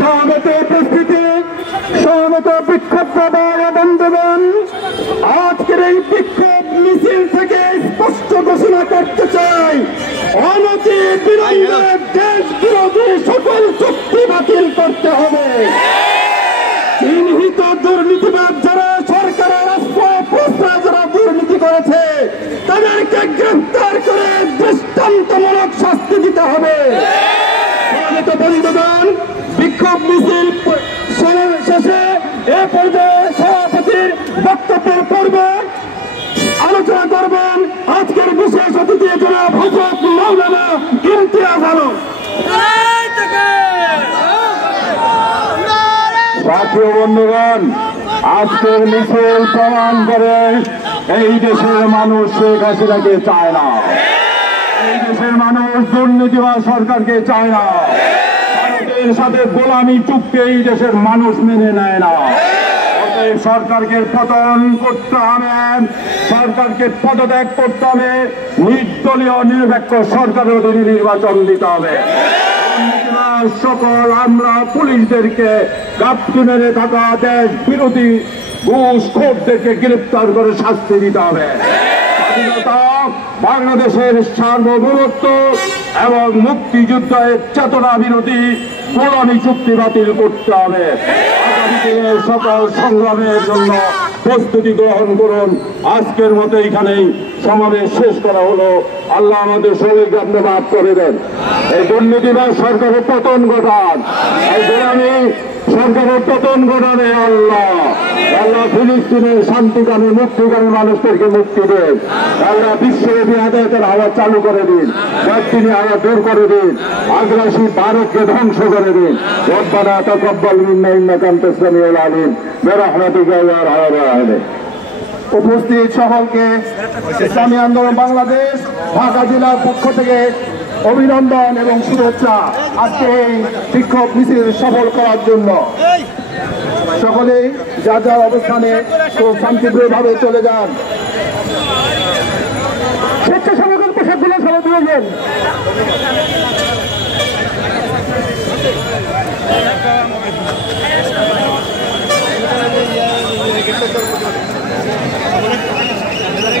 সমাবেত উপস্থিতি, সমাবেত বিক্ষোভ বন্ধুগণ, আজকের এই বিক্ষোভ মিছিল থেকে স্পষ্ট ঘোষণা করতে চাই, অনতি বিলম্বে দেশ বিরোধী সকল চুক্তি বাতিল করতে হবে। চিহ্নিত দুর্নীতিবাদ যারা সরকারের প্রশ্রয় যারা দুর্নীতি করেছে তাদেরকে গ্রেফতার করে দৃষ্টান্তমূলক শাস্তি দিতে হবে। বন্ধুগণ, বিক্ষোভ মিছিল শেষে এ পর্যায়ে সভাপতির বক্তব্যের পূর্বে আলোচনা করবেন আজকের বিশেষ অতিথি জনাব হযরত মাওলানা ইমতিয়াজ আলম। সাথী বন্ধুগণ, আজকের মিছিল প্রমাণ করে এই দেশের মানুষ শেখ হাসিনাকে চায় না, এই দেশের মানুষ দুর্নীতিবাজ সরকারকে চায় না, ভারতের সাথে গোলামি চুক্তি এই দেশের মানুষ মেনে নেয় না। অতএব সরকারকে পতন করতে হবে, সরকারকে পদত্যাগ করতে হবে, নির্দলীয় নিরপেক্ষ সরকারের অধীনে নির্বাচন দিতে হবে। সকল আমরা পুলিশদেরকে গাপ্তি মেরে থাকা দেশ বিরোধী ঘুষখোরদেরকে গ্রেপ্তার করে শাস্তি দিতে হবে। স্বাধীনতা, বাংলাদেশের সার্বভৌমত্ব এবং মুক্তিযুদ্ধের চেতনা বিরোধী গোলামি চুক্তি বাতিল করতে হবে। আগামী দিনের সকল সংগ্রামের জন্য প্রস্তুতি গ্রহণ করুন। আজকের মতো এইখানেই সমাবেশ শেষ করা হলো। আল্লাহ আমাদের সবাইকে আপনি মাফ করে দেন। এই দুর্নীতিবাজ সরকারের পতন ঘটান, এই গোলামি সরকারের পতন ঘটানে আল্লাহ আল্লাহ ফিলিস্তিনের শান্তিকামী মুক্তিকামী মানুষদেরকে মুক্তি দেন। আল্লাহ বিশ্বব্যাপী আদায়তের হাওয়া চালু করে দিন, তিনি হাওয়া দূর করে দিন, আগ্রাসী ভারতকে ধ্বংস করে দিন। রব্বানা তাকাব্বাল মিন্না ইন্নাকা আনতাস সামিউল আলিম বিরহমাতিকা ইয়া আরহামার রাহিমিন। উপস্থিত সকলকে ইসলামী আন্দোলন বাংলাদেশ ঢাকা জেলার পক্ষ থেকে অভিনন্দন এবং শুভেচ্ছা। আজকে এই বিক্ষোভ মিছিল সফল করার জন্য সকলেই যার যার অবস্থানে খুব শান্তিপ্রিয়ভাবে চলে যান। স্বেচ্ছাসেবকের পোশাকগুলো সবাই দিয়েছেন। একটু